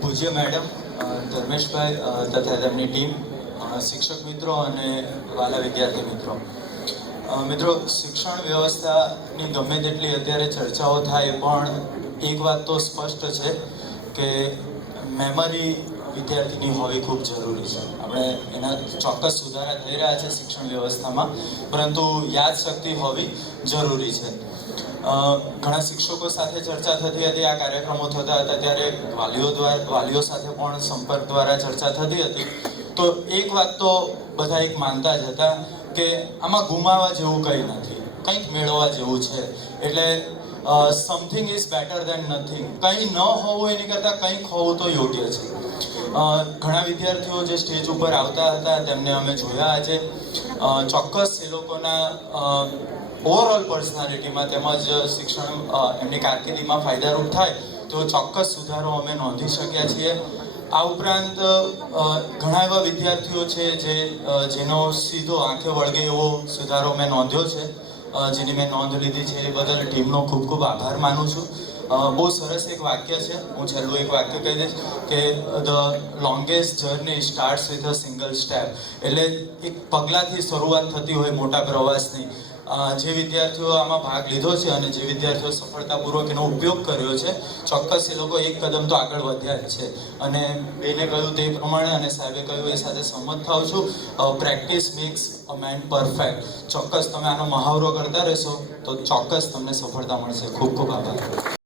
પૂજ્ય મેડમ ધર્મેશભાઈ તથા તેમની ટીમ, શિક્ષક મિત્રો અને વાલા વિદ્યાર્થી મિત્રો, મિત્રો શિક્ષણ વ્યવસ્થાની ગમે તેટલી અત્યારે ચર્ચાઓ થાય પણ એક વાત તો સ્પષ્ટ છે કે મેમરી વિદ્યાર્થીની હોવી ખૂબ જરૂરી છે. આપણે એના ચોક્કસ સુધારા થઈ રહ્યા છે શિક્ષણ વ્યવસ્થામાં, પરંતુ યાદશક્તિ હોવી જરૂરી છે. ઘણા શિક્ષકો સાથે ચર્ચા થતી હતી, આ કાર્યક્રમો થતા હતા ત્યારે વાલીઓ સાથે પણ સંપર્ક દ્વારા ચર્ચા થતી હતી. તો એક વાત તો બધા એક માનતા જ હતા કે આમાં ગુમાવવા જેવું કંઈ નથી, કંઈક મેળવવા જેવું છે. એટલે something is better than nothing. કંઈ ન હોવું એની કરતાં કંઈક હોવું તો યોગ્ય છે. ઘણા વિદ્યાર્થીઓ જે સ્ટેજ ઉપર આવતા હતા તેમને અમે જોયા આજે. ચોક્કસ એ લોકોના ઓવરઓલ પર્સનાલિટીમાં તેમજ શિક્ષણ એમની કારકિર્દીમાં ફાયદારૂપ થાય તો ચોક્કસ સુધારો અમે નોંધી શક્યા છીએ. આ ઉપરાંત ઘણા એવા વિદ્યાર્થીઓ છે જેનો સીધો આંખે વળગે એવો સુધારો મેં નોંધ્યો છે, જેની મેં નોંધ લીધી છે. એ બદલ ટીમનો ખૂબ ખૂબ આભાર માનું છું. બહુ સરસ એક વાક્ય છે, હું છેલ્લું એક વાક્ય કહી દઈશ કે the longest journey starts with a single step. એટલે એક પગલાંથી શરૂઆત થતી હોય મોટા પ્રવાસની. જે વિદ્યાર્થીઓ આમાં ભાગ લીધો છે અને જે વિદ્યાર્થીઓ સફળતાપૂર્વક એનો ઉપયોગ કર્યો છે, ચોક્કસ એ લોકો એક કદમ તો આગળ વધ્યા જ છે. અને બેને કહ્યું તે પ્રમાણે અને સાહેબે કહ્યું એ સાથે સંમત થાઉં છું, પ્રેક્ટિસ મેક્સ અ મેન પરફેક્ટ. ચોક્કસ તમે આનો મહાવરો કરતા રહેશો તો ચોક્કસ તમને સફળતા મળશે. ખૂબ ખૂબ આભાર.